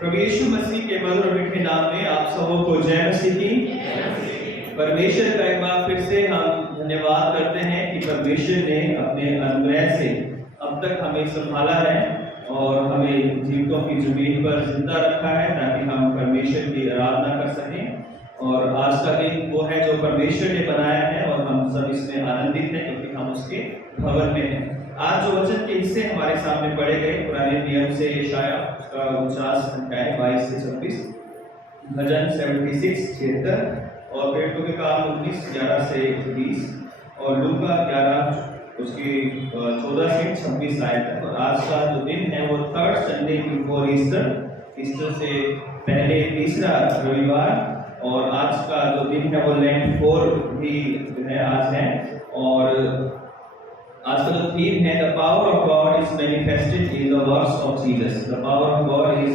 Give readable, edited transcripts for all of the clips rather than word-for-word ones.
प्रभु यीशु मसीह के मधुर और मीठे नाम में आप सबों को जय मसीह की। परमेश्वर का एक बार फिर से हम धन्यवाद करते हैं कि परमेश्वर ने अपने अनुग्रह से अब तक हमें संभाला है और हमें जीवितों की जमीन पर जिंदा रखा है ताकि हम परमेश्वर की आराधना कर सकें। और आज का दिन वो है जो परमेश्वर ने बनाया है और हम सब इसमें आनंदित हैं क्योंकि हम उसके भवन में हैं। आज जो वचन के हिस्से हमारे सामने पढ़े गए पुराने नियम से यशाया उसका 49 अध्याय 22 से 26, भजन 76 76 और पेटों के काम 19 11 से 20 और लूका 11 उसकी 14 से 26 आयत है। और आज का जो दिन है वो थर्ड संडे बिफोर ईस्टर से पहले तीसरा रविवार और आज का जो दिन है वो लेंट 4 भी जो है आज है। और आज का जो थीम है the power of God is manifested in the works of Jesus. The power of God is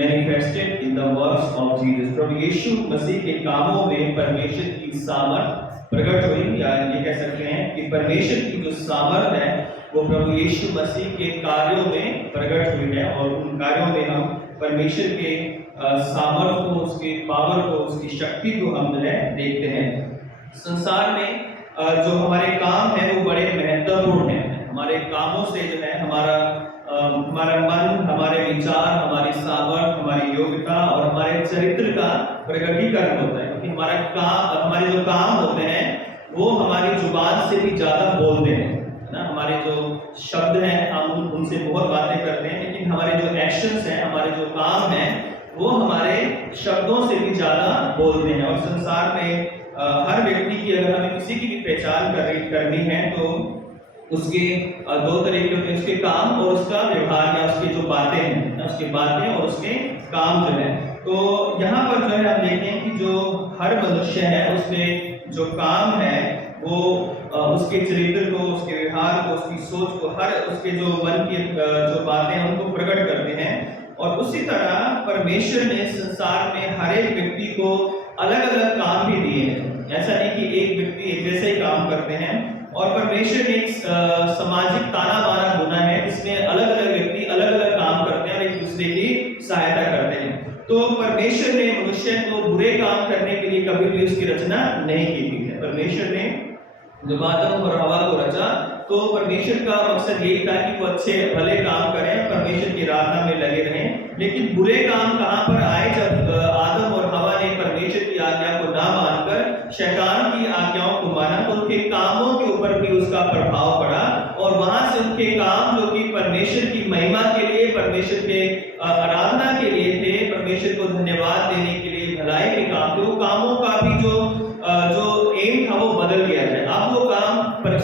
manifested in the works of Jesus. प्रभु यीशु मसीह के कामों में परमेश्वर की सामर्थ प्रकट हुई, या ये कह सकते हैं कि परमेश्वर की जो सामर्थ है वो प्रभु यीशु मसीह के कार्यों में प्रकट हुई है। और उन कार्यों में हम परमेश्वर के सामर्थ को, उसके पावर को, उसकी शक्ति को हम जो है देखते हैं। संसार में जो हमारे काम है वो बड़े महत्वपूर्ण हैं। हमारे कामों से जो है हमारा मन, हमारे विचार, हमारी सामर्थ, हमारी योग्यता और हमारे चरित्र का प्रकटीकरण होता है। क्योंकि हमारे जो काम होते हैं वो हमारी जुबान से भी ज्यादा बोलते हैं ना। हमारे जो शब्द हैं हम उनसे बहुत बातें करते हैं, लेकिन हमारे जो एक्शंस हैं, हमारे जो काम हैं वो हमारे शब्दों से भी ज्यादा बोलते हैं। और संसार में हर व्यक्ति की अगर हमें किसी की भी पहचान करनी है तो उसके दो तरीके होते हैं, उसके काम और उसका व्यवहार, या उसकी जो बातें हैं, उसकी बातें और उसके काम जो है। तो यहाँ पर जो है हम देखते हैं कि जो हर मनुष्य है उसके जो काम है वो उसके चरित्र को, उसके व्यवहार को, उसकी सोच को, हर उसके जो मन की जो बातें हैं उनको प्रकट करते हैं। और उसी तरह परमेश्वर ने संसार में हर एक व्यक्ति को अलग अलग काम भी दिए हैं। ऐसा नहीं कि एक व्यक्ति एक जैसे ही काम करते हैं। और परमेश्वर ने एक सामाजिक ताना बाना बुना है जिसमें अलग अलग व्यक्ति अलग अलग काम करते हैं और एक दूसरे की सहायता करते हैं। तो परमेश्वर ने मनुष्य को बुरे काम करने के लिए कभी भी उसकी रचना नहीं की थी। परमेश्वर ने जब आदम और हवा को रचा तो परमेश्वर का मकसद यही था कि वो अच्छे भले काम करें, परमेश्वर की आराधना में लगे रहें। लेकिन बुरे काम कहां पर आए? जब आदम और हवा ने परमेश्वर की आज्ञा को ना मानकर शैतान की आज्ञाओं को माना तो उनके कामों के ऊपर भी उसका प्रभाव पड़ा। और वहां से उनके काम जो कि परमेश्वर की महिमा के लिए, परमेश्वर के आराधना के लिए थे, परमेश्वर को धन्यवाद देने के लिए, भलाई के काम थे, वो कामों का भी जो एम था वो बदल गया है। अब वो काम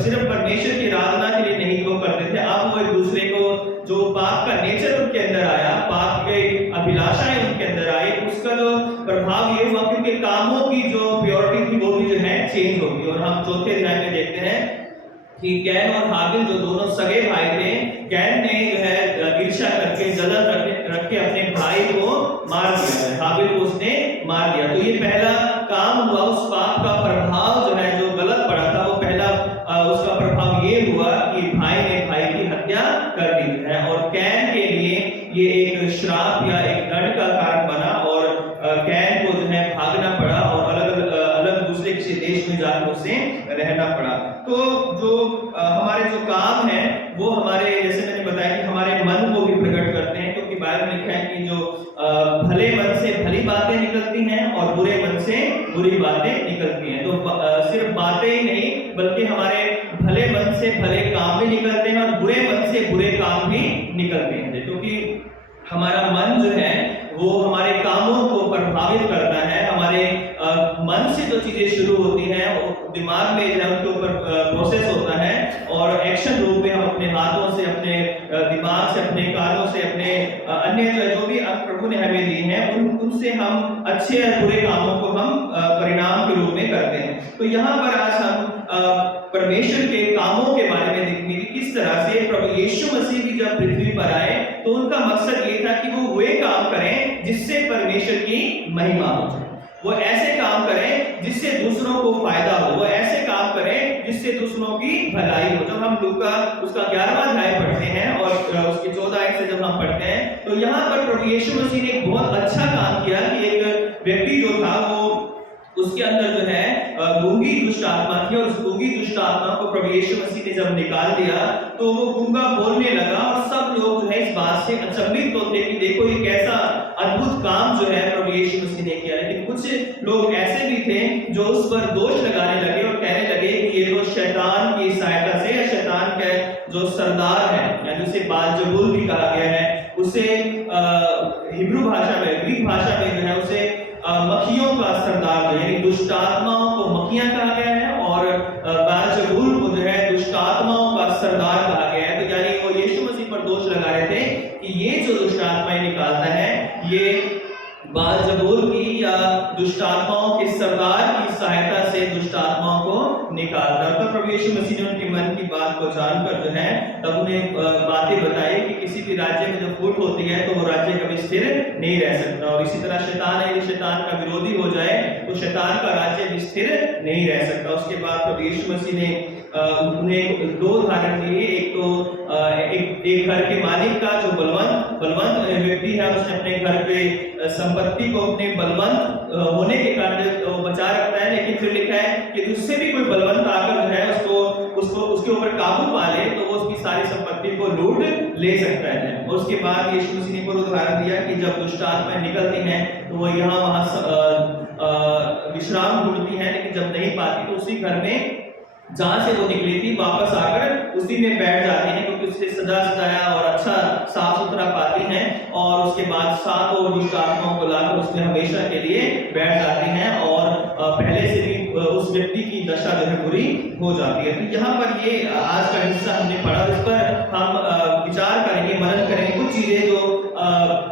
सिर्फ परमेश्वर की आराधना के लिए नहीं वो करते थे, अब वो एक दूसरे को, जो पाप का नेचर उनके अंदर आया, पाप के अभिलाषाएं उनके अंदर आई, उसका जो प्रभाव ये हुआ कि कामों की जो प्योरिटी थी वो भी जो है चेंज होगी। और हम चौथे अध्याय में देखते हैं कि कैन और हाबिल जो दोनों सगे भाई थे, कैन ने जो है ईर्ष्या करके, जलन रख के अपने भाई को मार दिया, हाबिल को उसने मार दिया। तो ये पहला काम हुआ। उस पाप का प्रभाव जो है, जो गलत पड़ा था, वो पहला उसका प्रभाव ये हुआ कि भाई ने भाई की हत्या कर दी है। और कैन के लिए ये एक श्राप या एक दंड का कारण बना और कैन को जो है भागना पड़ा और अलग दूसरे किसी देश में जाकर उसे रहना पड़ा। तो जो हमारे जो काम है वो हमारे, जैसे मैंने बताया कि हमारे मन को भी प्रकट करते हैं, क्योंकि बाइबल में लिखा है कि जो भले मन से भली बातें निकलती हैं और बुरे मन से बुरी बातें निकलती हैं। तो सिर्फ बातें ही नहीं बल्कि हमारे भले मन से भले काम भी निकलते हैं और बुरे मन से बुरे काम भी निकलते हैं। क्योंकि हमारा मन जो है वो हमारे कामों को प्रभावित करता है। हमारे मन से जो चीजें शुरू होती हैं वो दिमाग में जो है उनके ऊपर प्रोसेस होता है और एक्शन रूप में हम अपने हाथों से, अपने दिमाग से, अपने कानों से, अपने अन्य जो भी प्रभु ने हमें दी हैं उनसे हम अच्छे और बुरे कामों को हम परिणाम के रूप में करते हैं। तो यहाँ पर आज हम परमेश्वर के कामों के बारे में देखेंगे कि किस तरह से प्रभु यीशु मसीह भी जब पृथ्वी पर आए तो उनका मकसद ये था कि वो काम करें जिससे परमेश्वर की महिमा हो जाए। वो ऐसे काम करें जिससे दूसरों को फायदा हो, वो ऐसे काम करें जिससे दूसरों की भलाई हो। जब हम लूका उसका 11वां अध्याय पढ़ते हैं और उसकी 14 आयत से जब हम पढ़ते हैं तो यहाँ पर प्रभु यीशु मसीह ने एक बहुत अच्छा काम किया कि एक व्यक्ति जो था वो उसके अंदर जो है गूंगी दुष्ट आत्मा थी, और उस गूंगी दुष्ट आत्मा को प्रभु यीशु मसीह ने जब निकाल दिया तो वो गूंगा बोलने लगा, और सब लोग जो है इस बात से अचंभित तो थे कि देखो ये कैसा अद्भुत काम जो है प्रभु यीशु मसीह ने किया। लेकिन कुछ लोग ऐसे भी थे जो उस पर दोष लगाने लगे और कहने लगे कि ये तो शैतान की सहायता से, या शैतान का जो सरदार है, यानी उसे बालजबूल भी कहा गया है, उसे हिब्रू भाषा में, ग्रीक भाषा में जो है उसे मक्खियों का सरदार, यानी दुष्ट आत्माओं को मक्खियां कहा गया है, और बालजबूल को जो है दुष्ट आत्माओं का सरदार कहा गया है। तो यानी वो यीशु मसीह पर दोष लगा रहे थे कि ये जो दुष्ट आत्माएं निकालता है ये बालजबूल की या दुष्ट आत्माओं के सरदार की सहायता से दुष्ट आत्माओं को निकालता है। तो प्रभु यीशु मसीह ने उनके मन की बात को जानकर जो है तब उन्हें बातें बताई कि किसी भी राज्य में जब फूट होती है तो वो राज्य कभी स्थिर नहीं रह सकता, और इसी तरह शैतान है, यदि शैतान का विरोधी हो जाए तो शैतान का राज्य भी स्थिर नहीं रह सकता। उसके बाद प्रभु यीशु मसीह ने उन्हें दो उदाहरण दिए। एक तो एक घर के मालिक का जो बलवंत व्यक्ति है, उसने अपने घर पे संपत्ति को अपने बलवंत होने के कारण बचा रखता है, लेकिन फिर लिखा है कि उससे भी कोई बलवंत आकर जो है उसको उसके ऊपर काबू पा ले तो वो उसकी सारी संपत्ति को लूट ले सकता है। और उसके बाद यीशु मसीह ने एक उदाहरण दिया कि जब दुष्ट आत्माएं निकलती हैं तो वो यहाँ वहां विश्राम ढूंढती हैं, लेकिन जब नहीं पाती तो उसी घर में जहां से वो निकली थी वापस आकर उसी में बैठ जाती हैं, क्योंकि उससे सजा सजाया और अच्छा साफ सुथरा पाती हैं, और उसके बाद 7 और दुष्ट आत्माओं को लाकर उसमें हमेशा के लिए बैठ जाती हैं, और पहले से भी उस व्यक्ति की दशा जो है बुरी हो जाती है। तो यहाँ पर ये आज का हिस्सा हमने पढ़ा, इस पर हम विचार करेंगे, मनन करेंगे। कुछ चीजें जो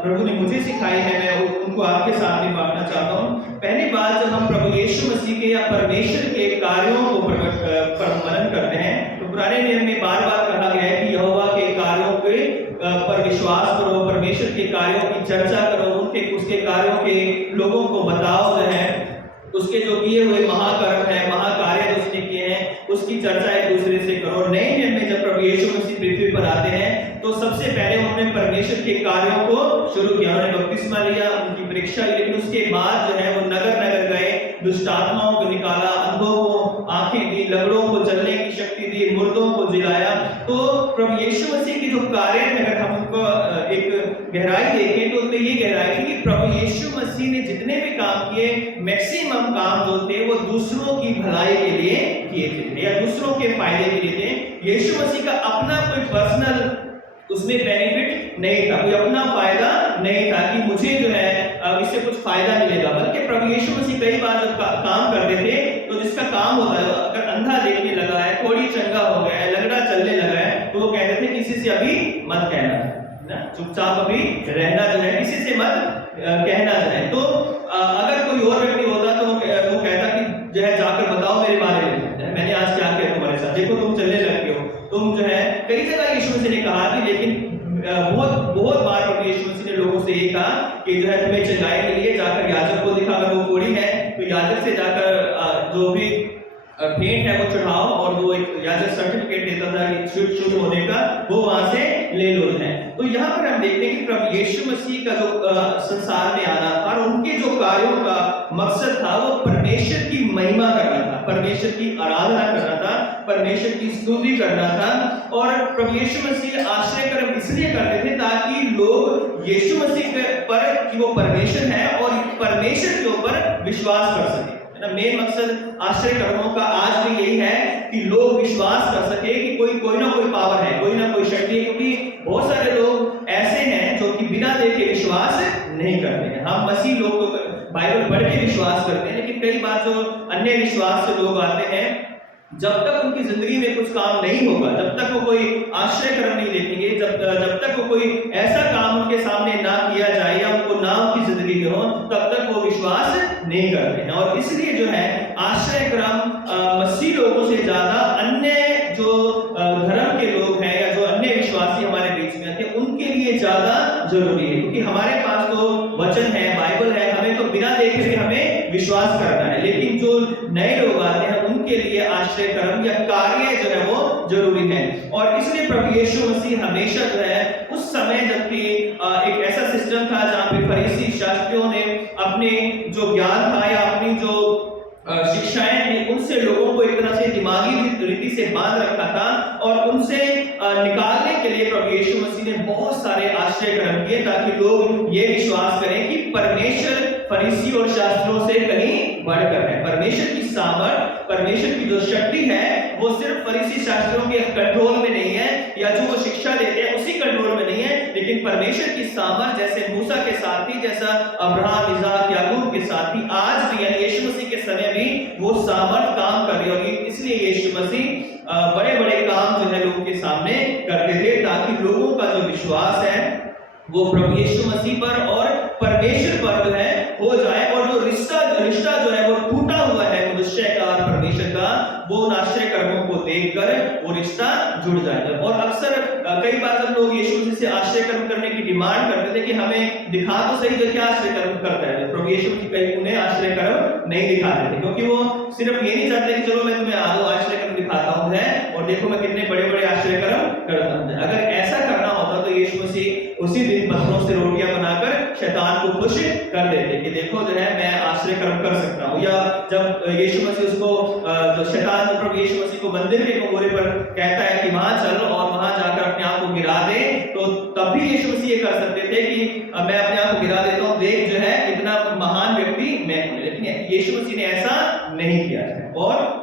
प्रभु ने मुझे सिखाई है मैं उनको आपके साथ भी बांटना चाहता हूँ। पहली बात, जब हम प्रभु यीशु मसीह के या परमेश्वर के कार्यों को पर मनन करते हैं तो पुराने नियम में बार बार कहा गया है कि यहोवा के कार्यों के पर विश्वास करो, परमेश्वर के कार्यों की चर्चा करो, उसके कार्यों के लोगों को बताओ जो है, उसके जो किए हुए महाकर्म है, महाकार्य जो उसने किए हैं उसकी चर्चा एक दूसरे से करो। नए नियम में जब प्रभु यीशु मसीह पृथ्वी पर आते हैं तो सबसे पहले उन्होंने परमेश्वर के कार्यों को शुरू किया, उन्होंने बपतिस्मा लिया, उनकी परीक्षा ली, लेकिन उसके बाद जो है वो नगर नगर गए, दुष्ट आत्माओं को निकाला, अंधों को आंखें दी, लंगड़ों को चलने की शक्ति दी, मुर्दों को जिलाया। तो प्रभु यीशु मसीह के जो कार्य है, अगर हम उनको एक गहराई देखें तो उनमें ये गहराई है कि प्रभु यीशु मसीह ने जितने भी काम किए, मैक्सिमम काम जो थे वो दूसरों की भलाई के लिए किए थे या दूसरों के फायदे के लिए थे। यीशु मसीह का अपना कोई पर्सनल उसमें बेनिफिट नहीं था, कोई अपना फायदा नहीं था कि मुझे जो है इससे कुछ फायदा मिलेगा, बल्कि प्रभु यीशु मसीह कई बार जब काम करते थे तो जिसका काम होता है, अगर अंधा देखने लगा है, कोढ़ी चंगा हो गया है, लंगड़ा चलने लगा है, तो वो कहते थे किसी से अभी मत कहना ना, चुपचाप अभी रहना जो है, किसी से मत कहना जो है। तो अगर कोई और व्यक्ति होता तो वो कहता कि जो है जाकर बताओ मेरे बारे में, मैंने आज क्या किया तुम्हारे साथ, देखो तुम चलने लगते हो, तुम जो है। कई जगह यीशु मसीह ने कहा कि, लेकिन बहुत बार प्रभु यीशु मसीह ने लोगों से ये कहा कि जो है तुम्हें चंगाई के लिए जाकर याजक को दिखा, अगर वो कोढ़ी है तो याजक से जाकर जो भी भेंट है वो चढ़ाओ, और वो एक याजक सर्टिफिकेट देता था कि शुद्ध होने का, वो वहां से ले लो है। तो यहाँ पर हम देखते हैं कि प्रभु यीशु मसीह का जो संसार में आना था और उनके जो कार्यों का मकसद था वो परमेश्वर की महिमा करना था, परमेश्वर की आराधना करना था, परमेश्वर की स्तुति करना था। और प्रभु यीशु मसीह आश्रय कर्म इसलिए करते थे ताकि लोग यीशु मसीह पर कि वो परमेश्वर है और परमेश्वर के ऊपर विश्वास कर सके। मेन मकसद आश्रय कर्मों का आज भी यही है कि लोग विश्वास कर सके कि कोई ना कोई पावर है, कोई ना कोई शक्ति है, क्योंकि बहुत सारे लोग ऐसे हैं जो कि बिना देखे विश्वास नहीं करते हैं। हम मसीह लोग तो बाइबल पढ़ के विश्वास करते हैं, लेकिन कई बार जो अन्य विश्वास से लोग आते हैं, जब तक उनकी जिंदगी में कुछ काम नहीं होगा, जब तक वो कोई आश्रय कर्म नहीं देखेंगे, जब तक वो कोई ऐसा काम उनके सामने ना किया जाए या उनको ना उनकी जिंदगी में हो, तब तक वो विश्वास नहीं करते हैं। और इसलिए जो है आश्रय कर्म मसीह लोगों से ज्यादा अन्य जो धर्म के लोग हैं या जो अन्य विश्वासी हमारे बीच में आते हैं उनके लिए ज्यादा जरूरी है, क्योंकि हमारे पास तो वचन है, बाइबल है, हमें तो बिना देखे भी हमें विश्वास करना है, लेकिन जो नए लोग आते हैं उनके लिए आश्रय कर्म या कार्य जो है वो जरूरी है। और इसलिए प्रभु यीशु मसीह हमेशा जो है उस समय समय जबकि एक ऐसा सिस्टम था जहाँ पे फरीसी शास्त्रियों ने अपने जो ज्ञान था या अपनी जो शिक्षाएं थी उनसे लोगों को एक तरह से दिमागी रीति से बांध रखा था और उनसे निकालने के लिए प्रभु यीशु मसीह ने बहुत सारे आश्चर्य कर्म किए ताकि लोग ये विश्वास करें कि परमेश्वर फरीसी और शास्त्रों से कहीं बढ़कर है। परमेश्वर की सामर्थ, परमेश्वर की जो शक्ति है वो सिर्फ फरीसी शास्त्रों के कंट्रोल में नहीं है या जो वो शिक्षा देते हैं उसी कंट्रोल में नहीं है, लेकिन परमेश्वर की सामर्थ जैसे मूसा के साथ थी, जैसा अब्राहम, इसहाक, याकूब के साथ थी, आज भी यानी यीशु मसीह के समय भी वो सामर्थ काम कर रही होगी। इसलिए यीशु मसीह बड़े बड़े काम जो है लोगों के सामने करते थे ताकि लोगों का जो विश्वास है वो प्रभु यीशु मसीह पर और परमेश्वर पर जो है हो जाए और जो रिश्ता जो है वो टूटा हुआ है मनुष्य का और परमेश्वर का, वो उन आश्चर्य कर्मों को देखकर वो रिश्ता जुड़ जाए। और अक्सर कई बार जब लोग यीशु मसीह से आश्चर्य कर्म करने की डिमांड करते थे कि हमें दिखा तो सही जो क्या आश्चर्य कर्म करता है, प्रभु यीशु मसीह कहीं उन्हें आश्चर्य कर्म नहीं दिखाते थे क्योंकि वो सिर्फ ये नहीं चाहते कि चलो मैं तुम्हें आदो आश्चर्य कर्म दिखाता हूँ है और देखो मैं कितने बड़े बड़े आश्चर्य कर्म करता हूँ। अगर ऐसा करना होता तो यीशु मसीह उसी दिन पत्थरों से रोटियां बनाकर शैतान को खुश कर देते कि देखो जो है मैं आश्चर्य कर्म कर सकता हूँ। या जब यीशु मसीह उसको जो शैतान प्रभु यीशु मसीह को मंदिर के कोने पर कहता है कि वहां चल और वहां जाकर अपने आप को गिरा दे, तो तब भी यीशु मसीह ये कर सकते थे कि मैं अपने आप को गिरा देता हूँ, देख जो है इतना महान व्यक्ति मैं हूं। लेकिन यीशु मसीह ने ऐसा नहीं किया है। और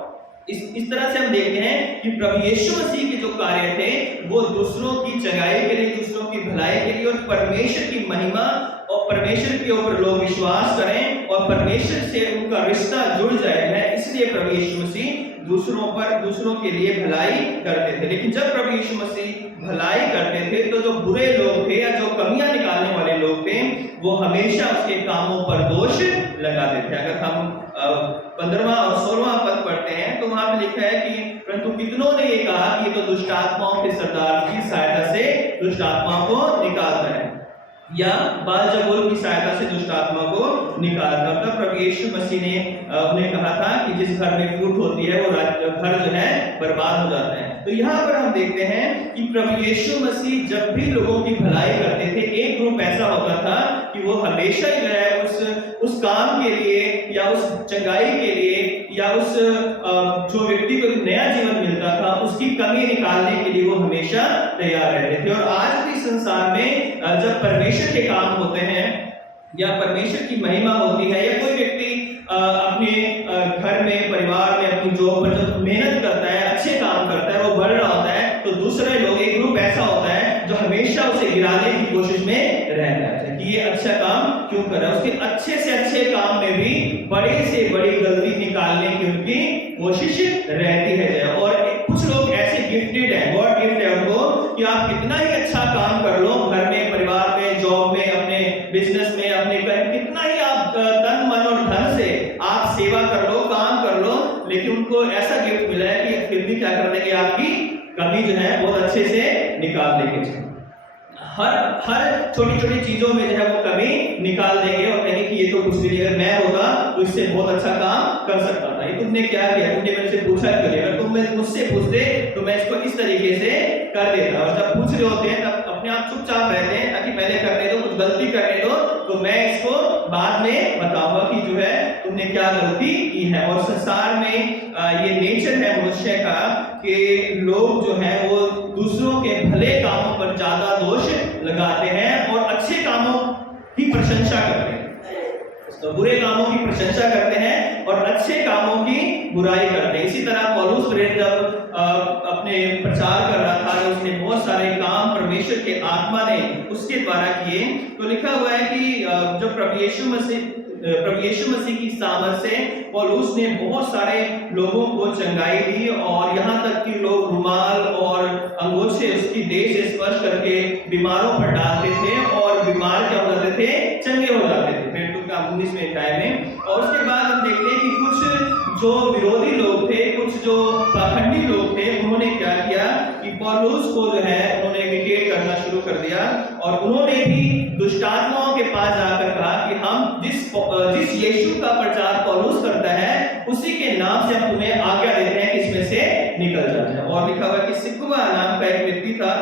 इस तरह से हम देखते हैं कि प्रभु यीशु मसीह के जो कार्य थे वो दूसरों की चंगाई के लिए, दूसरों की भलाई के लिए और परमेश्वर की महिमा और परमेश्वर के ऊपर लोग विश्वास करें और परमेश्वर से उनका रिश्ता जुड़ जाए है, इसलिए प्रभु यीशु मसीह दूसरों के लिए भलाई करते थे। लेकिन जब प्रभु यीशु मसीह भलाई करते थे तो जो बुरे लोग थे या जो कमियां निकालने वाले लोग थे वो हमेशा उसके कामों पर दोष लगाते थे। अगर हम 15वां और 16वां पद पढ़ते हैं तो वहां पे लिखा है कि परंतु कितनों ने ये कहा कि ये तो दुष्ट आत्माओं के सरदार की सहायता से दुष्ट आत्माओं को निकालता है या बालजबूल की सहायता से दुष्ट आत्मा को निकालता। तब प्रभु यीशु मसीह ने उन्हें कहा था कि जिस घर में फूट होती है वो घर जो है बर्बाद हो जाता है। तो यहाँ पर हम देखते हैं कि प्रभु यीशु मसीह जब भी लोगों की भलाई करते थे, एक ग्रुप ऐसा होता था कि वो हमेशा जो है उस काम के लिए या उस चंगाई के लिए या उस जो व्यक्ति को नया जीवन मिलता था उसकी कमी निकालने के लिए वो हमेशा तैयार रहते थे। और आज भी संसार में जब परमेश्वर के काम होते हैं या परमेश्वर की महिमा होती है या कोई व्यक्ति अपने घर में, परिवार में, अपनी जॉब पर जब मेहनत करता है, अच्छे काम करता है, वो बढ़ रहा होता है, तो दूसरे लोग, एक ग्रुप ऐसा होता है जो हमेशा उसे गिराने की कोशिश में रहता है कि ये अच्छा काम क्यों कर रहा है। उसके अच्छे से अच्छे काम में भी बड़े से बड़ी गलती निकालने की उनकी कोशिश रहती है। और कुछ लोग ऐसे गिफ्टेड है, गॉड गिफ्ट है उनको कि आप कितना ही अच्छा काम कर लो, घर में, परिवार में, जॉब में, अपने बिजनेस में, अपने कितना ही आप तन मन और धन से आप सेवा कर लो, काम कर लो, लेकिन उनको ऐसा गिफ्ट मिला है कि फिर भी क्या कर देंगे, आपकी कमी जो है बहुत अच्छे से निकाल देंगे। हर छोटी छोटी चीजों में जो है वो कमी निकाल देंगे और कहेंगे कि ये तो कुछ भी, अगर मैं होगा तो इससे बहुत अच्छा काम कर सकता था, ये तुमने क्या किया, तुमने मेरे से पूछा क्यों नहीं, अगर तुम मुझसे पूछते तो मैं इसको इस तरीके से कर देता। और जब पूछ रहे होते हैं तब अपने आप चुपचाप रहते हैं ताकि पहले करने दो, कुछ गलती करने दो तो मैं इसको बाद में बताऊंगा कि जो है तुमने क्या गलती की है। और संसार में ये नेचर है मनुष्य का कि लोग जो है वो दूसरों के भले कामों पर ज्यादा दोष लगाते हैं और अच्छे कामों की प्रशंसा करते हैं, तो बुरे कामों की प्रशंसा करते हैं और अच्छे कामों की बुराई करते हैं। इसी तरह पौलुस प्रेरित जब अपने प्रचार कर रहा था, उसने बहुत सारे काम परमेश्वर के आत्मा ने उसके द्वारा किए, तो लिखा हुआ है कि जब प्रभु यीशु मसीह की सामर्थ से पौलुस ने बहुत सारे लोगों को चंगाई दी और यहाँ तक कि लोग रुमाल और अंगूठे उसकी देह से स्पर्श करके बीमारों पर डालते थे और बीमार क्या हो जाते थे, चंगे हो जाते थे। फिर 19वें अध्याय में। और उसके बाद हम देखते हैं कि कुछ जो विरोधी लोग थे, कुछ जो पाखंडी लोग थे, उन्होंने क्या किया कि पौलुस को जो है उन्होंने इमिटेट करना शुरू कर दिया और उन्होंने भी दुष्टात्माओं के पास जाकर कहा कि हम जिस यीशु का प्रचार पौलुस करता है उसी के नाम से हम तुम्हें आज्ञा देते हैं कि इसमें से निकल जाए। और लिखा हुआ कि सिक्वा नाम का एक व्यक्ति था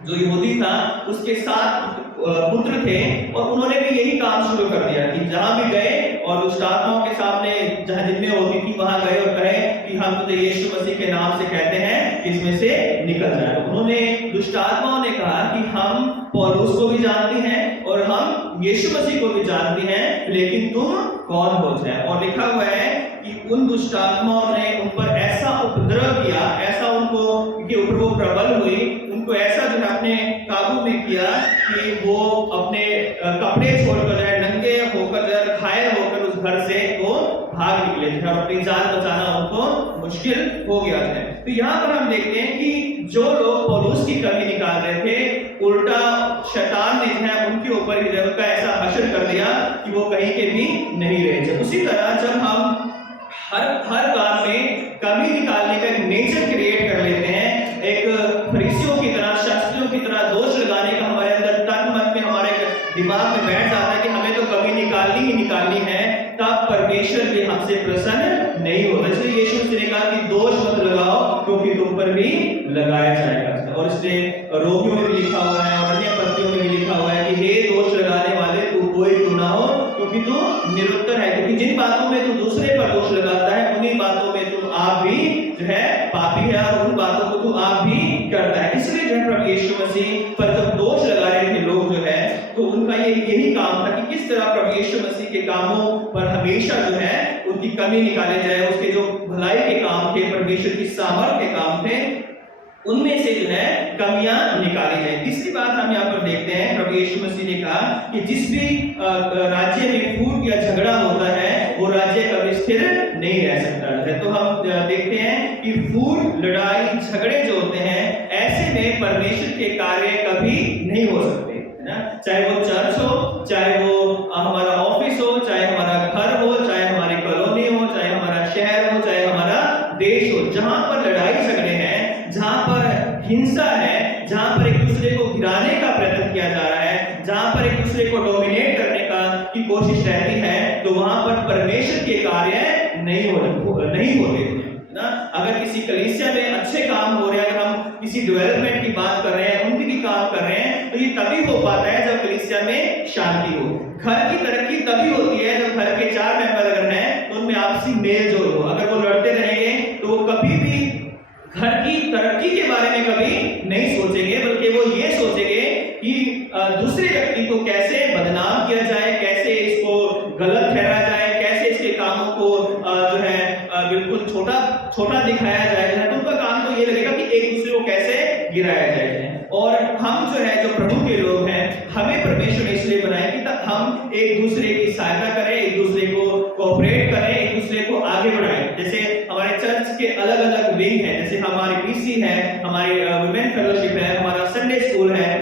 जो यहूदी था उसके 7 पुत्र थे और उन्होंने भी यही काम शुरू कर दिया कि जहां भी गए और दुष्ट आत्माओं के सामने जहां जिनमें होती थी वहां गए और कहे कि हम तुझे यीशु मसीह के नाम से कहते हैं कि इसमें से निकल जाए। उन्होंने दुष्ट आत्माओं ने कहा कि हम पौलुस को भी जानते हैं और हम यीशु मसीह को भी जानते हैं, लेकिन तुम कौन हो जाए। और लिखा हुआ है कि उन दुष्ट आत्माओं ने उन पर ऐसा उपद्रव किया, ऐसा उनको के ऊपर वो प्रबल हुई, उनको ऐसा जो है अपने काबू में किया कि वो अपने कपड़े छोड़कर जो है नंगे होकर जो है घायल होकर उस घर से वो भाग निकले थे और अपनी जान बचाना उनको मुश्किल हो गया था। तो यहाँ पर हम देखते हैं कि जो लोग पौलुस की कमी निकाल रहे थे, उल्टा शैतान ने जो है उनके ऊपर ही उनका ऐसा असर कर दिया कि वो कहीं के भी नहीं रहे। उसी तरह जब हम हर काम में कमी निकालने का एक नेचर क्रिएट कर लेते हैं, एक फरीसियों की तरह, शास्त्रियों की तरह दोष लगाने का हमारे अंदर तन मन में, हमारे दिमाग में बैठ जाता है कि हमें तो कमी निकालनी ही निकालनी है, तब परमेश्वर भी हमसे प्रसन्न नहीं होता। इसलिए यीशु मसीह ने कहा कि दोष मत लगाओ क्योंकि तुम पर भी लगाया जाएगा। और इसलिए रोमियो में भी लिखा हुआ है और अन्य पत्रियों में भी लिखा हुआ है कि हे दोष लगाने वाले, तू कोई क्यों ना हो क्योंकि तू निरुत्तर है, क्योंकि जिन बातों में तू दूसरे पर दोष लगाता है उन्हीं बातों में तुम आप भी जो है पापी है और उन बातों को तू आप भी करता है। इसलिए जो है प्रभु यीशु मसीह पर जब दोष लगा रहे थे लोग जो है, तो उनका यही काम था कि किस तरह प्रभु यीशु मसीह के कामों पर हमेशा जो है उनकी कमी निकाले जाए, उसके जो भलाई के काम थे, परमेश्वर की सामर्थ के काम थे, उनमें से जो है कमियां निकाली जाए। तीसरी बात हम यहाँ पर देखते हैं, प्रभु यीशु मसीह ने कहा कि जिस भी राज्य में फूट या झगड़ा होता है वो राज्य कभी स्थिर नहीं रह सकता है। तो हम देखते हैं कि फूट, लड़ाई, झगड़े जो होते हैं, ऐसे में परमेश्वर के कार्य कभी नहीं हो सकते, है ना। चाहे वो चर्च हो, चाहे वो हमारा ऑफिस हो, चाहे हमारा घर हो, चाहे हमारी कॉलोनी हो, चाहे हमारा शहर हो, चाहे हमारा देश हो, जहां पर लड़ाई झगड़े हैं, जहां पर हिंसा है, जहां पर एक दूसरे को गिराने का प्रयत्न किया जा रहा है, जहां पर एक दूसरे को डोमिनेट करने की कोशिश रहती है, तो वहां पर परमेश्वर के कार्य नहीं होते ना। अगर किसी कलीसिया में अच्छे काम हो रहे हैं, अगर हम किसी डेवलपमेंट की बात कर रहे हैं, उन्नति की काम कर रहे हैं, तो ये तभी हो पाता है जब कलीसिया में शांति हो। घर की तरक्की तभी होती है जब घर के 4 मेंबर अगर हैं तो उनमें आपसी मेल जोल हो। अगर वो लड़ते रहेंगे तो वो कभी भी घर की तरक्की के बारे में कभी नहीं सोचेंगे, बल्कि वो ये सोचेंगे कि दूसरे व्यक्ति को कैसे बदनाम किया जाए, कैसे इसको गलत ठहराया जाए, कैसे इसके कामों को जो है बिल्कुल छोटा दिखाया जाए। तो उनका काम तो ये लगेगा कि एक दूसरे को कैसे गिराया जाए। और हम जो है, जो प्रभु के लोग हैं, हमें परमेश्वर ने इसलिए बनाया कि तब हम एक दूसरे की सहायता करें, एक दूसरे को कोऑपरेट करें, एक दूसरे को आगे बढ़ाएं। जैसे हमारे चर्च के अलग अलग विंग हैं, जैसे हमारी पीसी है, हमारी वुमेन फेलोशिप है, हमारा संडे स्कूल है,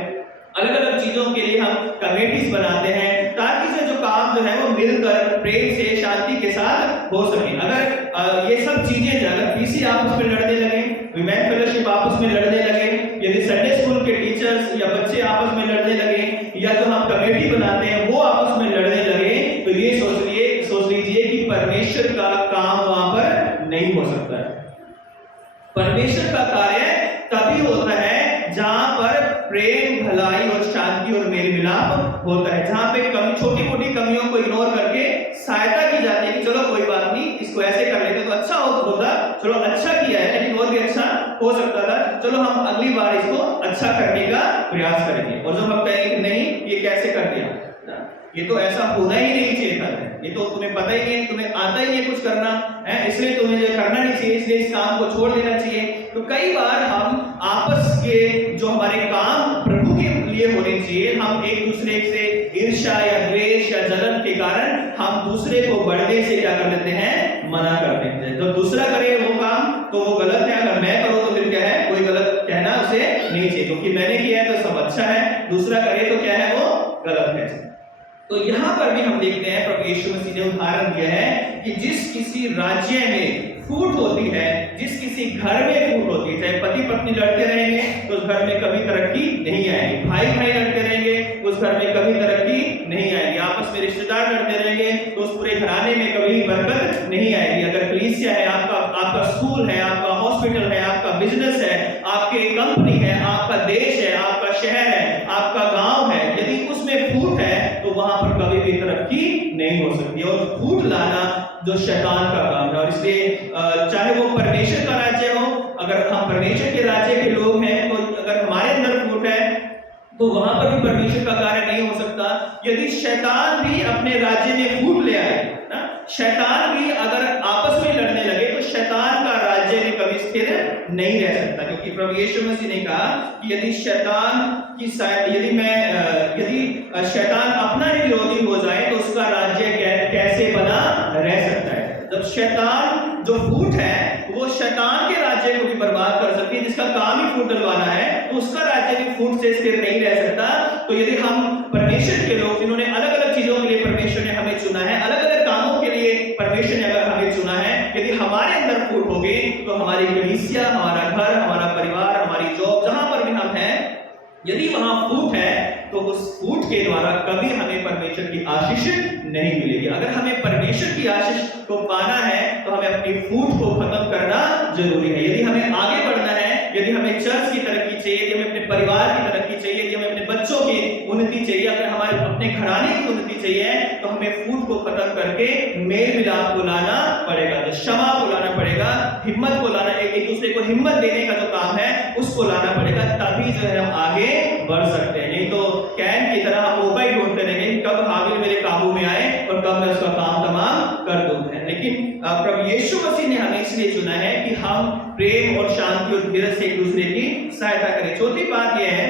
अलग अलग चीजों के लिए हम कमेटीज बनाते हैं ताकि से जो काम जो है वो मिलकर प्रेम से, शांति के साथ हो सके। अगर ये सब चीजें, अगर पीसी आपस में लड़ने लगे, वुमेन फेलोशिप आपस में लड़ने लगे, यदि संडे स्कूल के टीचर्स या बच्चे आपस में लड़ने लगे, या जो हम कमेटी बनाते हैं वो आपस में लड़ने लगे, तो ये सोच लीजिए कि परमेश्वर का काम वहां पर नहीं हो सकता है। परमेश्वर का कार्य तभी होता है जहां पर प्रेम, भलाई और शांति और मेल मिलाप होता है, जहां पे छोटी मोटी कमियों को इग्नोर करके सहायता की जाती है कि चलो कोई बात नहीं, इसको ऐसे कर लेते तो अच्छा होता, चलो अच्छा किया है लेकिन और भी अच्छा हो सकता था, चलो हम अगली बार इसको अच्छा करने का प्रयास करेंगे। और जब हम कहेंगे कि नहीं ये कैसे कर दिया, ये तो ऐसा होना ही नहीं चाहिए था, ये तो तुम्हें पता ही नहीं, तुम्हें आता ही नहीं कुछ करना है, इसलिए तुम्हें ये करना नहीं चाहिए, इसलिए इस काम को छोड़ देना चाहिए। तो कई बार हम आपस के जो हमारे काम प्रभु के लिए होने चाहिए, हम एक दूसरे से ईर्ष्या या द्वेष या जलन के कारण हम दूसरे को बढ़ने से क्या कर देते हैं, मना कर देते हैं। जो दूसरा करे वो काम तो वो गलत है, अगर मैं करूं तो फिर क्या है, कोई गलत कहना उसे नहीं चाहिए, क्योंकि मैंने किया है तो सब अच्छा है, दूसरा करे तो क्या है वो गलत है। तो यहाँ पर भी हम देखते हैं प्रभु यीशु मसीह ने उदाहरण दिया है कि जिस किसी राज्य में फूट होती है, जिस किसी घर में फूट होती है, चाहे पति पत्नी लड़ते रहेंगे तो उस घर में कभी तरक्की नहीं आएगी, भाई भाई लड़ते रहेंगे उस घर में कभी तरक्की नहीं आएगी, आपस में रिश्तेदार लड़ते रहेंगे तो उस पूरे घराने में कभी बरकत नहीं आएगी। अगर कलीसिया है, आपका स्कूल है, आपका हॉस्पिटल है, आपका बिजनेस है, आपकी कंपनी है, आप आपका देश है, आपका शहर है, आपका गांव है, यदि उसमें फूट है तो वहां पर कभी भी तरक्की नहीं हो सकती। और फूट लाना जो शैतान का काम है। और इसलिए चाहे वो परमेश्वर का राज्य हो, अगर हम परमेश्वर के राज्य के लोग हैं तो अगर हमारे अंदर फूट है तो वहां पर भी परमेश्वर का कार्य नहीं हो सकता। यदि शैतान भी अपने राज्य में फूट ले आए ना, शैतान भी अगर आपस में लड़ने लगे तो शैतान का राज्य भी कभी स्थिर नहीं रह सकता। क्योंकि प्रभु यीशु मसीह ने कहा कि यदि शैतान अपना ही विरोधी हो जाए तो उसका राज्य कैसे बना रह सकता है। जब शैतान जो फूट है वो शैतान के राज्य को भी बर्बाद कर सकती है, जिसका काम ही फूट डलवाना है, तो उसका राज्य भी फूट से स्थिर नहीं रह सकता। तो यदि हम परमेश्वर के लोग जिन्होंने अलग अलग चीजों के लिए परमेश्वर ने हमें चुना है, अलग अलग कामों के लिए परमेश्वर ने अगर हमें चुना है, यदि हमारे अंदर फूट होगी तो हमारी कलीसिया, हमारा घर, हमारा परिवार, हमारी जॉब, जहां पर भी हम हैं, यदि वहां फूट है तो उस फूट के द्वारा कभी हमें परमेश्वर की आशीष नहीं मिलेगी। अगर हमें परमेश्वर की आशीष को पाना है तो हमें अपनी फूट को खत्म करना जरूरी है। यदि हमें आगे बढ़ना है, यदि हमें चर्च की तरक्की चाहिए, यदि हमें अपने परिवार की तरक्की चाहिए, यदि हमें अपने बच्चों की उन्नति चाहिए, अगर हमारे अपने घराने की उन्नति चाहिए, तो हमें फूट को खत्म करके मेल मिलाप को लाना पड़ेगा, क्षमा को लाना पड़ेगा, हिम्मत को लाना, एक दूसरे को हिम्मत देने का जो काम है उसको लाना पड़ेगा। तभी जो है हम आगे बढ़ सकते हैं। नहीं तो कैन की तरह हम मौका ही ढूंढते रहेंगे कब हाबिल मेरे काबू में आए और कब मैं उसका काम तमाम कर दूं। लेकिन प्रभु यीशु मसीह ने हमें इसलिए चुना है कि हम प्रेम और शांति और धीरज से एक दूसरे की सहायता करें। चौथी बात यह है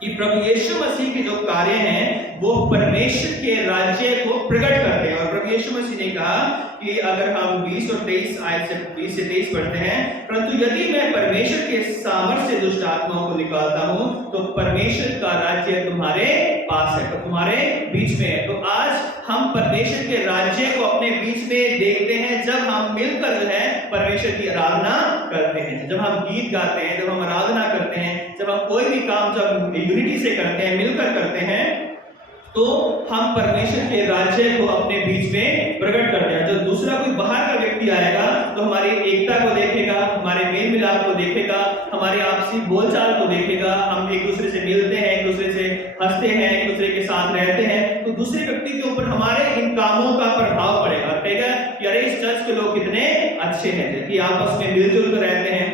कि प्रभु यीशु मसीह के जो कार्य हैं वो परमेश्वर के राज्य को प्रकट करते हैं। और प्रभु यीशु मसीह ने कहा कि अगर हम 20 और 23 आयत से 20 से 23 पढ़ते हैं, परंतु यदि मैं परमेश्वर के सामर्थ्य से दुष्ट आत्माओं को निकालता हूं तो परमेश्वर का राज्य तुम्हारे पास है, तो तुम्हारे बीच में है। तो आज हम परमेश्वर के राज्य को अपने बीच में देखते हैं जब हम मिलकर जो है परमेश्वर की आराधना करते हैं, जब हम गीत गाते हैं, जब हम आराधना करते हैं, जब हम कोई भी काम जब यूनिटी से करते हैं, मिलकर करते हैं, तो हम परमेश्वर के राज्य को अपने बीच में प्रकट करते हैं। जब दूसरा कोई बाहर का व्यक्ति आएगा तो हमारी एकता को देखेगा, हमारे मेल मिलाप को देखेगा, हमारे आपसी बोलचाल को देखेगा, हम एक दूसरे से मिलते हैं, एक दूसरे से हंसते हैं, एक दूसरे के साथ रहते हैं, तो दूसरे व्यक्ति के ऊपर हमारे इन कामों का प्रभाव पड़ेगा। कहेगा कि अरे इस चर्च के लोग कितने अच्छे हैं, कि आपस में मिलजुल कर रहते हैं,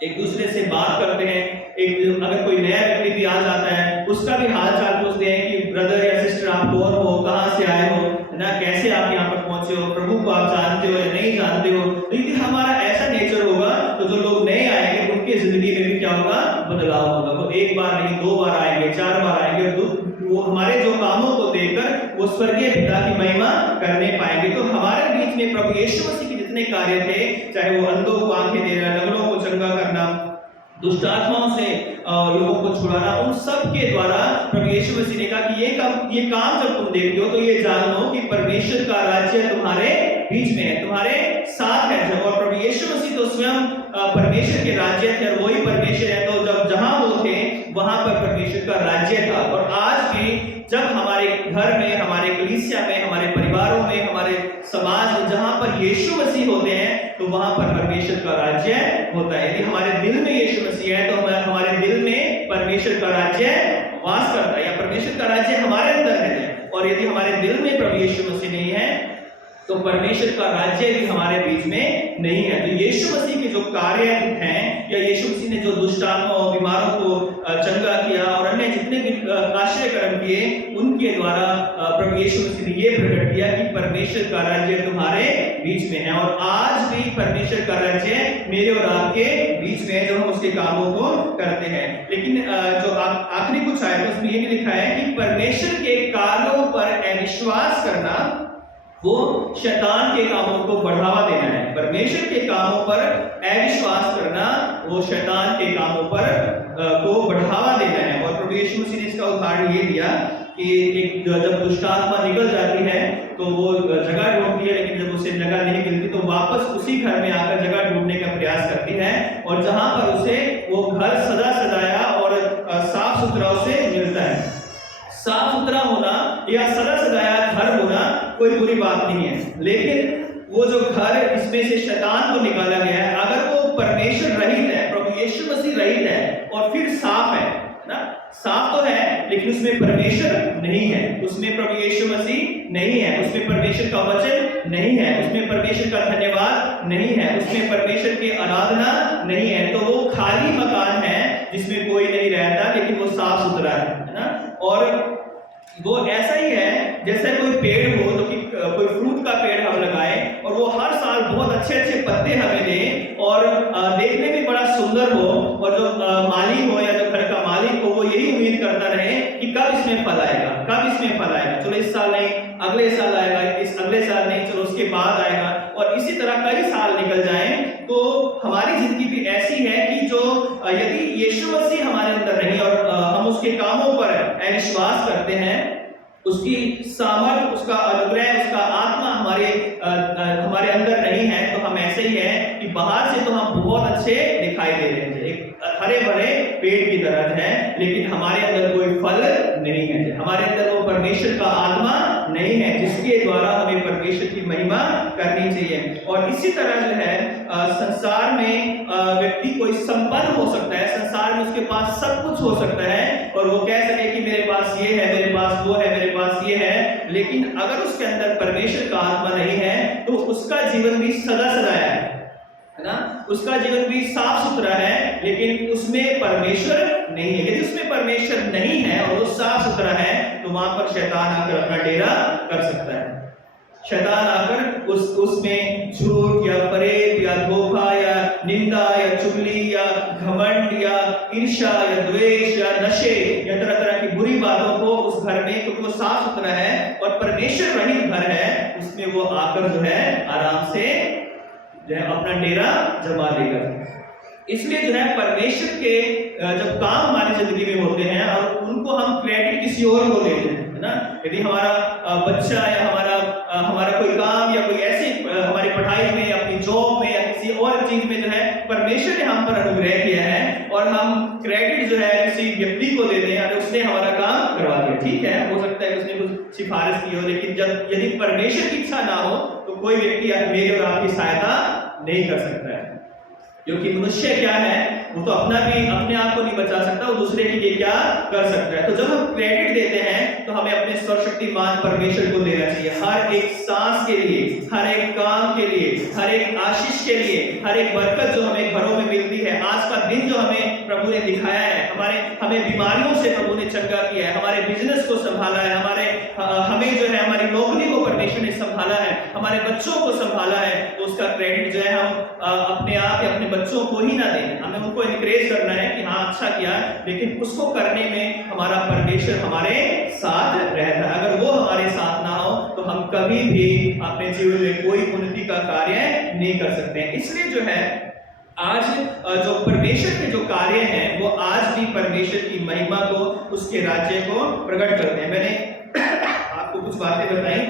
एक दूसरे से बात करते हैं, एक अगर कोई नया व्यक्ति भी आ जाता है उसका भी हाल चाल पूछते हैं कि ब्रदर या सिस्टर आप कौन हो, कहां से आए हो ना, कैसे आप यहाँ पर पहुंचे हो, प्रभु को आप जानते हो या नहीं जानते हो। तो यदि हमारा ऐसा नेचर होगा तो जो लोग नए आएंगे उनकी जिंदगी में भी क्या होगा, बदलाव होगा। वो एक बार नहीं 2 बार आएंगे, 4 बार आएंगे, वो हमारे जो कामों को देखकर वो स्वर्गीय पिता की महिमा करने पाएंगे। तो हमारे बीच में प्रभु यीशु मसीह के जितने कार्य थे, चाहे वो अंधों को आंखें देना, लंगड़ों को चंगा करना, दुष्ट आत्माओं से लोगों को छुड़ाना, उन सब के द्वारा प्रभु यीशु मसीह ने कहा कि ये काम जब तुम देखते हो तो ये जान लो कि परमेश्वर का राज्य तुम्हारे बीच में है, तुम्हारे साथ है। जब और प्रभु यीशु मसीह तो स्वयं परमेश्वर के राज्य थे और वही परमेश्वर है, तो जब जहां वो थे वहां पर परमेश्वर का राज्य था। और आज भी जब हमारे घर में, हमारे कलीसिया में, हमारे परिवारों में, हमारे समाज में जहां पर यीशु मसीह होते हैं तो वहां पर परमेश्वर का राज्य होता है। यदि हमारे दिल में यीशु मसीह है तो हमारे दिल में परमेश्वर का राज्य वास करता है, या परमेश्वर का राज्य हमारे अंदर है। और यदि हमारे दिल में प्रभु यीशु मसीह नहीं है तो परमेश्वर का राज्य भी हमारे बीच में नहीं है। तो यीशु मसीह के जो कार्य हैं, या यीशु मसीह ने जो दुष्ट आत्माओं, बीमारों को चंगा किया और अन्य जितने भी आश्चर्य कर्म किए, उनके द्वारा प्रभु यीशु मसीह ने ये प्रकट किया कि परमेश्वर का राज्य तुम्हारे बीच में है। और आज भी परमेश्वर का राज्य मेरे और आपके बीच में है, जो हम उसके कामों को करते हैं। लेकिन जो आखिरी कुछ आया है उसमें ये भी लिखा है कि परमेश्वर के कार्यों पर अविश्वास करना वो शैतान के कामों को बढ़ावा देना है। परमेश्वर के कामों पर अविश्वास करना वो शैतान के कामों पर को बढ़ावा देना है। और प्रभु यीशु मसीह ने इसका उदाहरण ये दिया कि एक जब दुष्ट आत्मा निकल जाती है तो वो जगह ढूंढती है, लेकिन जब उसे जगह नहीं मिलती तो वापस उसी घर में आकर जगह ढूंढने का प्रयास करती है, और जहां पर उसे वो घर सजा सजाया और साफ सुथरा उसे मिलता है। साफ सुथरा होना या सजा सजाया घर होना कोई बुरी बात नहीं है, लेकिन वो जो घर इसमें से शैतान को निकाला गया है, अगर वो परमेश्वर रहित है, प्रभु प्रभु यीशु मसीह रहित है और फिर साफ है ना, साफ तो है लेकिन उसमें परमेश्वर नहीं है, उसमें प्रभु यीशु मसीह नहीं है, उसमें परमेश्वर का वचन नहीं है, उसमें परमेश्वर का धन्यवाद नहीं है, उसमें परमेश्वर की आराधना नहीं है, तो वो खाली मकान है जिसमें कोई नहीं रहता लेकिन वो साफ सुथरा है ना। और वो ऐसा ही है जैसे कोई पेड़ हो, तो कि कोई फ्रूट का पेड़ हम लगाएं और वो हर साल बहुत अच्छे अच्छे पत्ते हमें दे और देखने में बड़ा सुंदर हो, और जो माली हो या जो घर का मालिक हो वो यही उम्मीद करता रहे कि कब इसमें फल आएगा, कब इसमें फल आएगा, चलो इस साल नहीं अगले साल आएगा, इस अगले साल नहीं चलो उसके बाद आएगा, और इसी तरह कई साल निकल जाएं। तो हमारी जिंदगी भी ऐसी है कि जो यदि यीशु मसीह हमारे अंदर नहीं और हम उसके कामों पर अविश्वास करते हैं, उसकी सामर्थ, उसका अनुग्रह, उसका आत्मा हमारे अंदर नहीं है, तो हम ऐसे ही हैं कि बाहर से तो हम बहुत अच्छे दिखाई दे रहे हैं, एक हरे भरे पेड़ की तरह है, लेकिन हमारे अंदर कोई फल नहीं है, हमारे अंदर वो परमेश्वर का आत्मा नहीं है जिसके द्वारा हमें परमेश्वर की महिमा करनी चाहिए। और इसी तरह जो है संसार में व्यक्ति कोई संपन्न हो सकता है, संसार में उसके पास सब कुछ हो सकता है और वो कह सके कि मेरे पास ये है, मेरे पास वो है, मेरे पास ये है, लेकिन अगर उसके अंदर परमेश्वर का आत्मा नहीं है तो उसका जीवन भी सदा सदाया है ना, उसका जीवन भी साफ सुथरा है लेकिन उसमें परमेश्वर नहीं है। यदि उसमें परमेश्वर नहीं है और वो साफ सुथरा है तो वहां पर शैतान आकर अपना डेरा कर सकता है। शैतान आकर उसमें झूठ या फरेब या धोखा या निंदा या चुगली या घमंड या ईर्ष्या या द्वेष या नशे या तरह तरह की बुरी बातों को उस घर में, क्योंकि वो साफ सुथरा है और परमेश्वर रहित घर है, उसमें वो आकर जो है आराम से जो है अपना डेरा जमा देगा। इसलिए जो है परमेश्वर के जब काम हमारी जिंदगी में होते हैं और उनको हम क्रेडिट किसी और को देते हैं, है ना, यदि हमारा बच्चा या हमारा कोई काम या कोई ऐसी हमारी पढ़ाई में, अपनी जॉब में या किसी और चीज में जो है परमेश्वर ने हम पर अनुग्रह किया है और हम क्रेडिट जो है किसी व्यक्ति को देते हैं, उसने हमारा काम करवा दिया, ठीक है, हो सकता है कि उसने कुछ सिफारिश की हो, लेकिन जब यदि परमेश्वर की इच्छा ना हो तो कोई व्यक्ति मेरे और आपकी सहायता नहीं कर सकता है, क्योंकि मनुष्य क्या है, वो तो अपने आप को नहीं बचा सकता, वो दूसरे के लिए क्या कर सकता है। तो जब हम क्रेडिट देते हैं तो हमें अपने सर्वशक्तिमान परमेश्वर को देना चाहिए, हर एक सांस के लिए, हर एक काम के लिए, हर एक आशीष के लिए, हर एक बरकत जो हमें घरों में मिलती है, आज का दिन जो हमें प्रभु ने दिखाया है, हमें बीमारियों से प्रभु ने चंगा किया है, हमारे बिजनेस को संभाला है, हमें जो है हमारी नौकरी को परमेश्वर ने संभाला है, हमारे बच्चों को संभाला है, तो उसका क्रेडिट जो है हम अपने आप या अपने बच्चों को ही ना दें, हमें उनको इनकरेज करना है कि हाँ अच्छा किया, लेकिन उसको करने में हमारा परमेश्वर हमारे साथ रहता है। अगर वो हमारे साथ ना हो तो हम कभी भी अपने जीवन में कोई उन्नति का कार्य नहीं कर सकते हैं। इसलिए जो है आज जो परमेश्वर के जो कार्य हैं वो आज भी परमेश्वर की महिमा को, उसके राज्य को प्रकट करते हैं। मैंने आपको कुछ बातें बताई,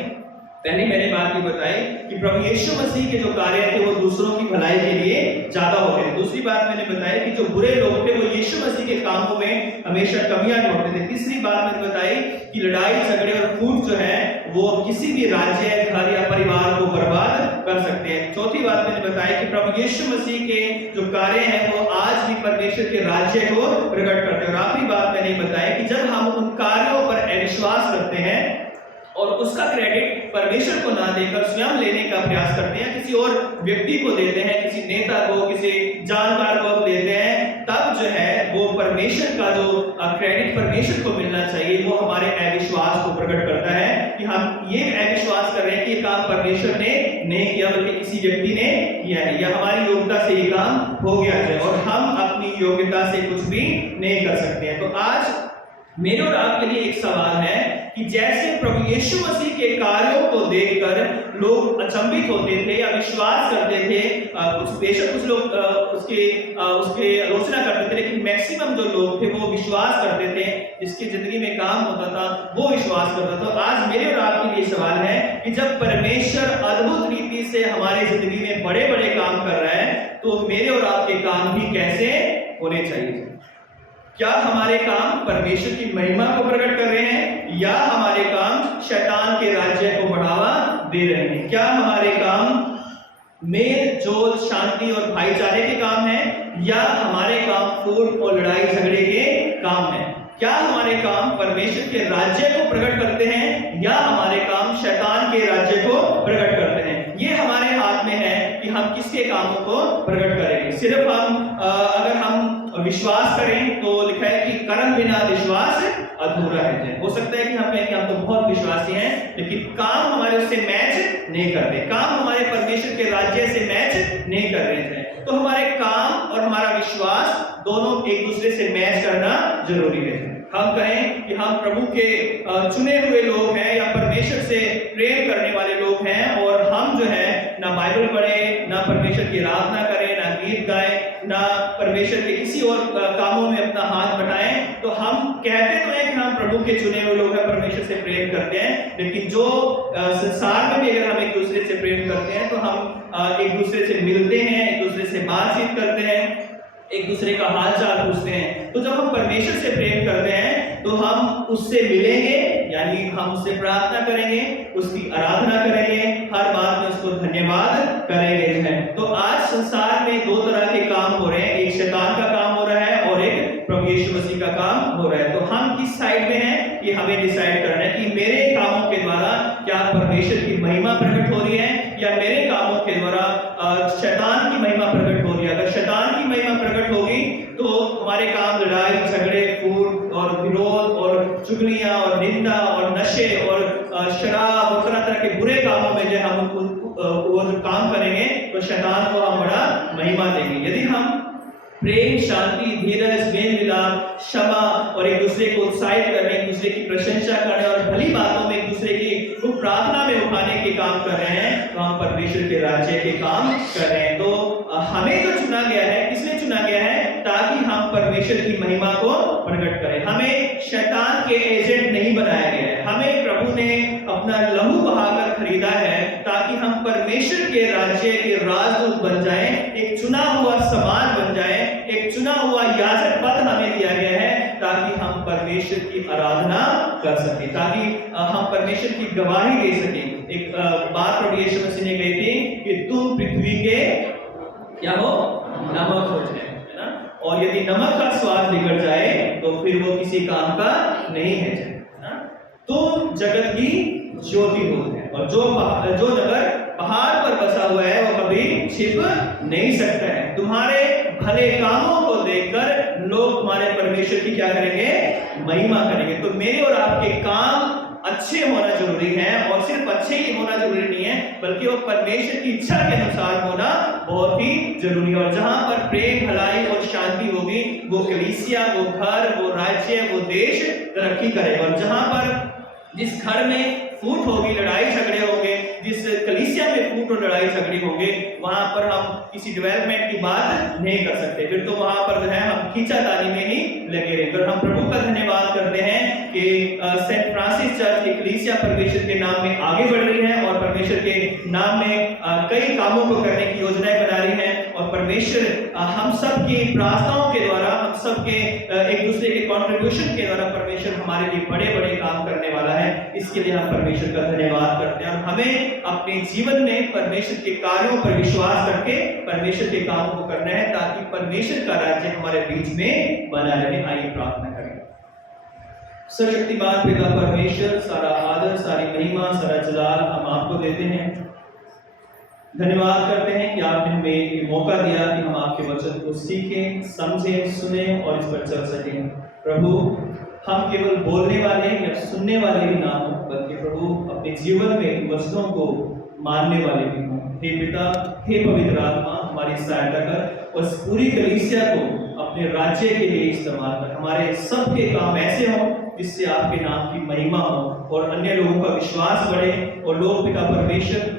पहले मैंने बात ये बताई कि प्रभु यीशु मसीह के जो कार्य थे वो दूसरों की भलाई के लिए ज्यादा होते थे। दूसरी बात मैंने बताई कि जो बुरे लोग थे वो यीशु मसीह के कामों में हमेशा कमियां ढूंढते थे। तीसरी बात मैंने बताई कि लड़ाई झगड़े और फूट जो है वो किसी भी राज्य, घर या परिवार को बर्बाद कर सकते हैं। चौथी बात मैंने बताई कि प्रभु यीशु मसीह के जो कार्य हैं वो आज भी परमेश्वर के राज्य को प्रकट करते हैं। और आखिरी बात मैंने बताई कि जब हम उन कार्यों पर अविश्वास करते हैं और उसका क्रेडिट परमेश्वर को ना देकर स्वयं लेने का प्रयास करते हैं, किसी और व्यक्ति को देते हैं, किसी नेता को, किसी जानकार को देते हैं, तब जो है वो परमेश्वर का जो क्रेडिट परमेश्वर को मिलना चाहिए वो हमारे अविश्वास को प्रकट करता है कि हम ये अविश्वास कर रहे हैं कि ये काम परमेश्वर ने नहीं किया बल्कि किसी व्यक्ति ने किया है, या हमारी योग्यता से ये काम हो गया है और हम अपनी योग्यता से कुछ भी नहीं कर सकते हैं। तो आज मेरे और आपके लिए एक सवाल है कि जैसे प्रभु यीशु मसीह के कार्यों को देखकर लोग अचंभित होते थे या विश्वास करते थे, बेशक कुछ लोग उसके आलोचना करते थे, लेकिन मैक्सिमम जो लोग थे वो विश्वास करते थे, जिसकी जिंदगी में काम होता था वो विश्वास करता था। तो आज मेरे और आपके लिए सवाल है कि जब परमेश्वर अद्भुत रीति से हमारी जिंदगी में बड़े बड़े काम कर रहा है तो मेरे और आपके काम भी कैसे होने चाहिए? क्या हमारे काम परमेश्वर की महिमा को प्रकट कर रहे हैं या हमारे काम शैतान के राज्य को बढ़ावा दे रहे हैं? क्या हमारे काम मेल जोल, शांति और भाईचारे के काम है, या हमारे काम फूट और लड़ाई झगड़े के काम है? क्या हमारे काम परमेश्वर के राज्य को प्रकट करते हैं या हमारे काम शैतान के राज्य को प्रकट करते हैं? ये हमारे हाथ में है कि हम किसके कामों को प्रकट करेंगे। सिर्फ अगर हम विश्वास करें तो लिखा है कि कर्म बिना विश्वास अधूरा है। हो सकता है कि हम कहें कि हम तो बहुत विश्वासी हैं, लेकिन काम हमारे उससे मैच नहीं कर रहे, काम हमारे परमेश्वर के राज्य से मैच नहीं कर रहे हैं। तो हमारे काम और हमारा विश्वास दोनों एक दूसरे से मैच करना जरूरी है। हम कहें कि हम प्रभु के चुने हुए लोग हैं या परमेश्वर से प्रेम करने वाले लोग हैं, और हम जो है ना बाइबल पढ़े, ना परमेश्वर की आराधना करें, ना गीत गाएं, ना परमेश्वर के किसी और कामों में अपना हाथ बटाएं, तो हम कहते तो हैं कि हम प्रभु के चुने हुए लोग हैं, परमेश्वर से प्रेम करते हैं, लेकिन जो संसार में भी अगर हम एक दूसरे से प्रेम करते हैं तो हम एक दूसरे से मिलते हैं, एक दूसरे से बातचीत करते हैं, एक दूसरे का हाल चाल पूछते हैं। तो जब हम परमेश्वर से प्रेम करते हैं तो हम उससे मिलेंगे, यानी हम उससे प्रार्थना करेंगे, उसकी आराधना करेंगे, हर बात में उसको धन्यवाद करेंगे। तो आज संसार में दो तरह के काम हो रहे हैं, एक शैतान का काम हो रहा है और एक प्रभु यीशु मसीह का काम हो रहा है। तो हम किस साइड में हैं ये हमें डिसाइड करना है कि मेरे कामों के द्वारा क्या परमेश्वर की महिमा प्रकट हो रही है या मेरे कामों के द्वारा शैतान की महिमा प्रकट हो रही है। अगर शैतान की महिमा प्रकट होगी तो हमारे काम लड़ाई झगड़े, फूट और विरोध और चुगलियां और निंदा और नशे और शराब और तरह तरह के बुरे कामों में जो हम वो जो काम करेंगे तो शैतान को हम बड़ा महिमा देंगे। यदि हम प्रेम, शांति, धीरज, मेल मिलाप, क्षमा और एक दूसरे को उत्साहित करने, एक दूसरे की प्रशंसा करने और भली बातों में एक दूसरे की प्रार्थना में उठाने के काम कर रहे हैं, तो हम परमेश्वर के राज्य के काम कर रहे हैं। तो हमें जो चुना गया है, किसने चुना गया है? ताकि हम परमेश्वर की महिमा को प्रकट करें। हमें शैतान के एजेंट नहीं बनाया गया है, हमें प्रभु ने अपना लहू बहाकर खरीदा है ताकि हम परमेश्वर के राज्य के राजदूत बन जाएं, एक चुना हुआ समाज बन जाएं, एक चुना हुआ याजक पद हमें दिया गया है ताकि हम परमेश्वर की आराधना कर सकें, ताकि हम परमेश्वर की गवाही दे सकें। एक बात प्रभु यीशु मसीह ने कही थी कि तुम पृथ्वी के क्या हो? नमक हो जाए, है ना? और यदि नमक का स्वाद बिगड़ जाए तो फिर वो किसी काम का नहीं है ना? तुम जगत की ज्योति हो है, और जो नगर पहाड़ पर बसा हुआ है वो कभी छिप नहीं सकता है। तुम्हारे भले कामों को देखकर लोग तुम्हारे परमेश्वर की क्या करेंगे? महिमा करेंगे। तो मेरे और आपके काम अच्छे होना जरूरी है, और सिर्फ अच्छे ही होना जरूरी नहीं है बल्कि वो परमेश्वर की इच्छा के अनुसार होना बहुत ही जरूरी है। और जहां पर प्रेम, भलाई और शांति होगी वो कलीसिया, वो घर, वो राज्य, वो देश तरक्की करेगा। और जहां पर जिस घर में फूट होगी, लड़ाई झगड़े होंगे, जिस कलीसिया में फूट और लड़ाई झगड़े होंगे, वहां पर हम किसी डेवलपमेंट की बात नहीं कर सकते। फिर तो वहां पर जो है हम खींचातानी में ही लगे रहेंगे। और हम प्रभु का धन्यवाद करते हैं कि सेंट फ्रांसिस चर्च की कलीसिया परमेश्वर के नाम में आगे बढ़ रही है और परमेश्वर के नाम में कई कामों को करने की योजनाएं बना रही है। और परमेश्वर हम सब की प्रार्थनाओं के द्वारा, हम सब के एक दूसरे के कॉन्ट्रीब्यूशन के द्वारा परमेश्वर हमारे लिए बड़े बड़े काम करने वाला है। इसके लिए हम परमेश्वर का धन्यवाद करते हैं। और हमें अपने जीवन में परमेश्वर के कार्यों पर विश्वास करके परमेश्वर के कामों को करना है ताकि परमेश्वर का राज्य हमारे बीच में बना रहे। आइए प्रार्थना करें। सर्वशक्तिमान पिता परमेश्वर, सारा आदर, सारी महिमा, सारा जलाल हम आपको देते हैं। धन्यवाद करते हैं कि आपने हमें ये मौका दिया कि हम आपके वचन को सीखें, समझें, सुने और इस पर चल सकें। प्रभु, हम केवल बोलने वाले या सुनने वाले ही ना हो, बल्कि प्रभु अपने जीवन में वचनों को मानने वाले भी हों। हे पिता, हे पवित्र आत्मा, हमारी सहायता कर और इस पूरी कलीसिया को अपने राज्य के लिए इस्तेमाल कर। हमारे सबके काम ऐसे हों जिससे आपके नाम की महिमा हो और अन्य लोगों का विश्वास बढ़े और लोग पिता परमेश्वर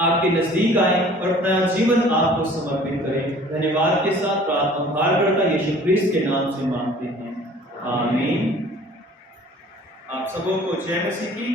आपके नजदीक आए और अपना जीवन आपको समर्पित करें। धन्यवाद के साथ प्रार्थना उद्धारकर्ता यीशु क्रिस्त के नाम से मांगते हैं, आमीन। आप सबों को जय मसीह की।